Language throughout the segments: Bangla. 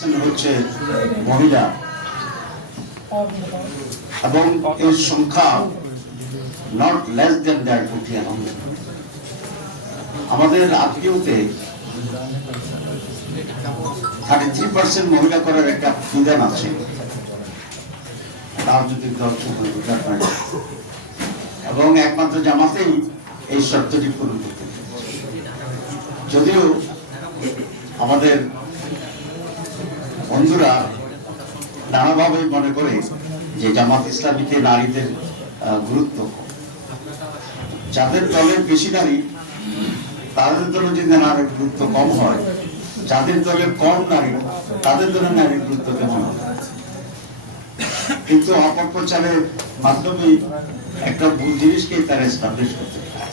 হচ্ছে মহিলা এবং এর সংখ্যা নট লেস দেন দ্যাট কোটি। আমাদের আত্মীয়তে 33% মহিলা করার একটা বিধান আছে, রাজনৈতিক দল এবং একমাত্র জামাতেই এই শর্তটি পূরণ করতে। যদিও আমাদের বন্ধুরা নানাভাবে মনে করে যে জামাত ইসলামীতে নারীদের গুরুত্ব, যাদের দলে বেশি নারী তাদের দলে যদি নারীর গুরুত্ব কম হয়, যাদের দলে কম নারী তাদের দলে নারীর গুরুত্ব কেমন হয়। কিন্তু অপপ্রচারের মাধ্যমে একটা ভুল জিনিসকে তারা এস্টাবলিশ করতে পারে।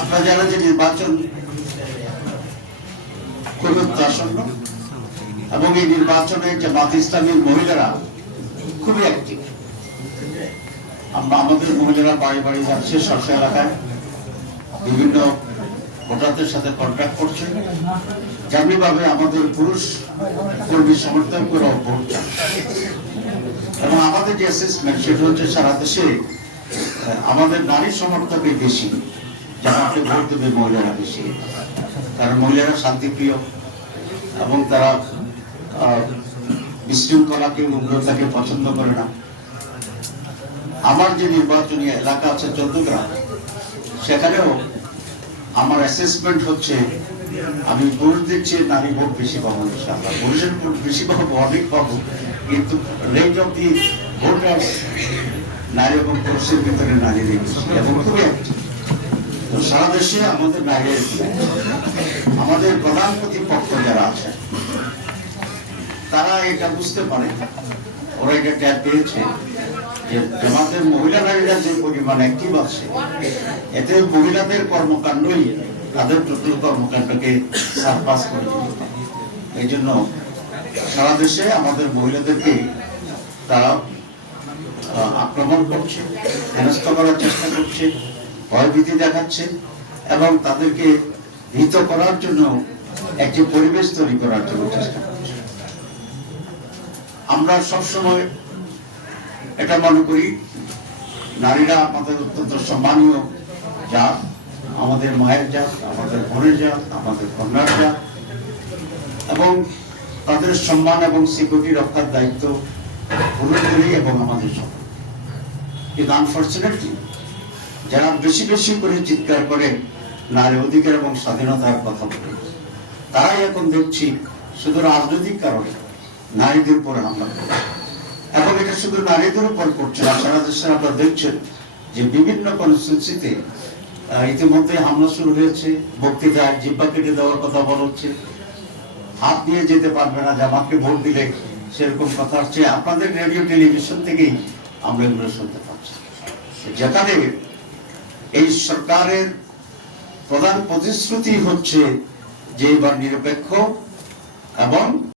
আপনারা জানেন যে নির্বাচন খুবই আসন্ন এবং এই নির্বাচনে জামাত ইসলামীর মহিলারা খুবই অ্যাক্টিভ। আমাদের মহিলারা বাড়ি বাড়ি যাচ্ছে, স্ব এলাকায় বিভিন্ন ভোটারদের সাথে কন্ট্যাক্ট করছে। যেমনি ভাবে আমাদের পুরুষ কর্মী সমর্থন করে ভোট চান এবং আমাদের যে অ্যাসেসমেন্ট সেটা হচ্ছে সারা দেশে আমাদের নারী সমর্থকই বেশি, জামাতে ভোট দেবে মহিলারা বেশি, কারণ মহিলারা শান্তিপ্রিয় এবং তারা বিশৃঙ্খলাকে উগ্রতাকে পছন্দ করে না। আমার যে নির্বাচনী এলাকা আছে চৌদ্দগ্রাম, সেখানেও আমার অ্যাসেসমেন্ট হচ্ছে আমি পুরুষদের চেয়ে নারী ভোট বেশি পাবো, পুরুষের ভোট বেশি পাবো, অনেক পাবো, কিন্তু রেঞ্জ অফ দি ভোটার নারী এবং পুরুষের ভিতরে নারীদের বেশি এবং খুবই অ্যাক্টিভ। তো সারা দেশে আমাদের নারী, আমাদের প্রধান প্রতিপক্ষ যারা আছে তারা এটা বুঝতে পারে, ওরা এটা ট্যাপ পেয়েছে যে জামাতের মহিলা নারীরা যে পরিমাণ অ্যাক্টিভ আছে, এতে মহিলাদের কর্মকাণ্ডই তাদের টোটাল কর্মকাণ্ডকে সারপাস করে দিতে। এই জন্য সারা দেশে আমাদের মহিলাদেরকে তারা আক্রমণ করছে, হেনস্থ করার চেষ্টা করছে, ভয়ভীতি দেখাচ্ছে এবং তাদেরকে ভীত করার জন্য একটি পরিবেশ তৈরি করার জন্য চেষ্টা করছে। আমরা সবসময় এটা মনে করি নারীরা আমাদের অত্যন্ত সম্মানীয় জাত, আমাদের মায়ের জাত, আমাদের বোনের জাত, আমাদের কন্যার জাত এবং তাদের সম্মান এবং সিকিউরিটি রক্ষার দায়িত্ব পুরোপুরি এবং আমাদের সব। কিন্তু আনফর্চুনেটলি যারা বেশি বেশি করে চিৎকার করে নারী অধিকার এবং স্বাধীনতার কথা বলে, তারাই এখন দেখছি শুধু রাজনৈতিক কারণে নারীদের উপর হামলা করে। এবং এটা শুধু নারীদের উপর করছে না, সারা দেশে আপনারা দেখছেন যে বিভিন্ন কনস্টিটিউয়েন্সিতে ইতিমধ্যে হামলা শুরু হয়েছে। বক্তৃতায় জিহ্বা কেটে দেওয়ার কথা বলা হচ্ছে, হাত নিয়ে যেতে পারবে না জামাতকে ভোট দিলে, সেরকম কথা হচ্ছে। আপনাদের রেডিও টেলিভিশন থেকেই আমরা এগুলো শুনতে পাচ্ছি, যেখানে এই সরকারের প্রধান প্রতিশ্রুতি হচ্ছে যে এবার নিরপেক্ষ এবং